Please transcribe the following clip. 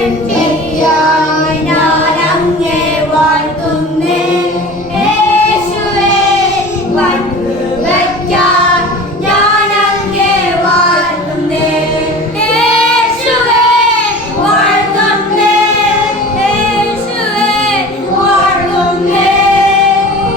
Amen.